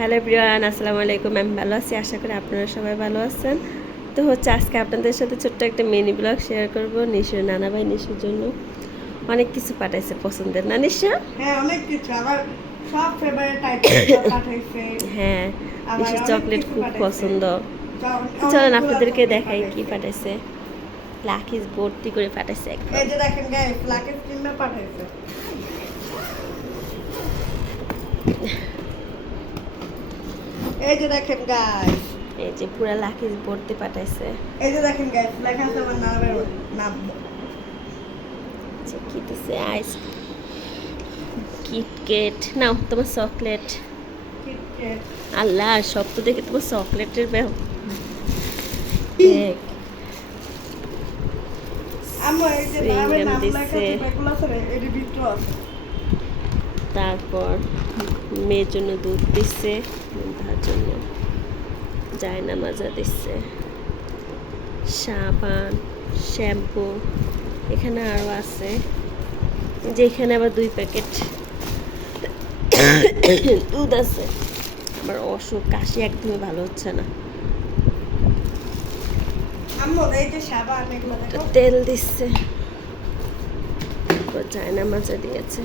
Hello everyone, আসসালামু আলাইকুম। আমি ভালো আছি, আশা করি আপনারা সবাই ভালো আছেন। তো আজকে আপনাদের সাথে ছোট্ট একটা মিনি ব্লগ শেয়ার করব। নিশুর নানা ভাই নিশুর জন্য অনেক কিছু পাঠাইছে পছন্দের, না নিশু? হ্যাঁ, অনেক কিছু। আবার সব ফেভারিট আইটেম পাঠাইছে। হ্যাঁ, নিশুর চকলেট খুব পছন্দ। তো চলেন অনেকগুলো আপনাদেরকে চকলেট দেখাই কি পাঠাইছে। পাঠাইছে। লাকিজ ভর্তি করে পাঠাইছে এই একদম। যে দেখেন গাইস, লাকের কিনবে পাঠাইছে। এই যে দেখেন গাইস, এই যে পুরা লাকিজ ভর্তি পাঠাইছে। এই যে দেখেন গাইস, লেখা আছে আমার নামের নাম। আচ্ছা, কি দিছে? আইস কিটকেট নাও, তোমার চকলেট। কিটক্যাট। আল্লাহ, সব তো দেখে তোমার চকলেটের দেখ। আমার এই যে নামের নাম লেখা আছে, দিছে। এগুলো আছে না, এর ভিতরে আছে। তারপর মেয়ের জন্য দুধ দিচ্ছে, তার জন্য জায়না মাজা দিচ্ছে, সাবান, শ্যাম্পু, এখানে আরও আছে। যে এখানে আবার 2 প্যাকেট দুধ আছে। আমার অসুখ, কাশি একদমই ভালো হচ্ছে না। আম্মু এই যে সাবান, এগুলো তো দেখো। তেল দিচ্ছে, তারপর জায়না মাজা দিয়েছে।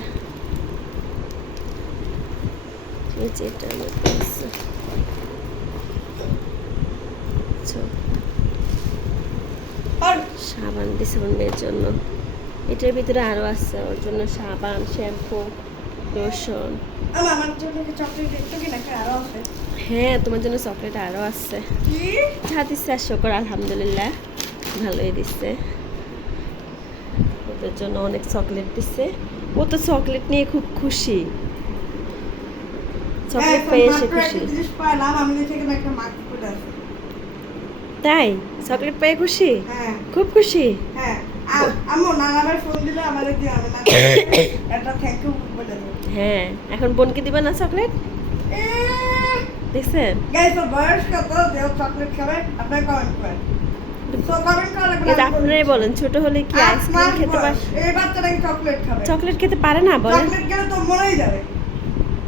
এই যে এটার মধ্যে আছে। আর সাবান দিছে ওর মেয়ের জন্য। এটার ভিতরে আরও আছে ওর জন্য সাবান, শ্যাম্পু, লোশন। আমার জন্য কি চকলেট একটু কি নাকি আরো আছে? হ্যাঁ, তোমার জন্য চকলেট আরও আছে। কি? যা দিচ্ছে আর শুকর আলহামদুলিল্লাহ, ভালোই দিচ্ছে। ওদের জন্য অনেক চকলেট দিচ্ছে। ও তো চকলেট নিয়ে খুব খুশি, চকলেট পেয়ে সে খুশি। জিনিস পাইলাম, আমি দেখে এখানে একটা মার্ক করে আছে। তাই চকলেট পেয়ে খুশি, হ্যাঁ খুব খুশি। হ্যাঁ, আম্মু নানাবার ফোন দিলে আমাদের দিয়ে আমি না একটা থ্যাংক ইউ বলে দেবো। হ্যাঁ, এখন বোনকে দিবা না চকলেট? দেখছেন? গাইস, ওর বয়স কত দেও চকলেট খাবে? আপনার কমেন্ট করেন। তো কমেন্ট করে এটা আপনারাই বলেন, ছোট হলে কি আইসক্রিম খেতে পারে? এই বাচ্চাটা কি চকলেট খাবে? চকলেট খেতে পারে না বলেন? চকলেট খেলে তো মরেই যাবে।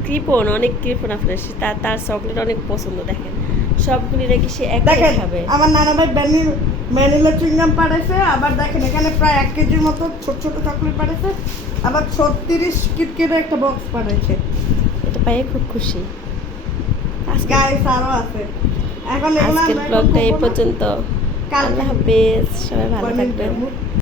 কৃপণ, অনেক কৃপণ আপনার। তার চকলেট অনেক পছন্দ। দেখেন সবগুলি রেখে সে একাই দেখেন খাবে। আমার নানা ভাই ভ্যানিলা চুইংগাম পাঠাইছে, আবার দেখেন এখানে প্রায় 1 কেজির মতো ছোট ছোট চকলেট পাঠাইছে, আবার 36 কিটকেটের একটা বক্স পাঠাইছে। এটা পাইয়ে খুব খুশি। আজকে গাইস আরো আছে। এখন এগুলো আজকের আমরা ব্লগটা এই করবো না। পর্যন্ত। কালকে আল্লাহ হাফেজ, সবাই ভালো পনির থাকবেন। দেবো।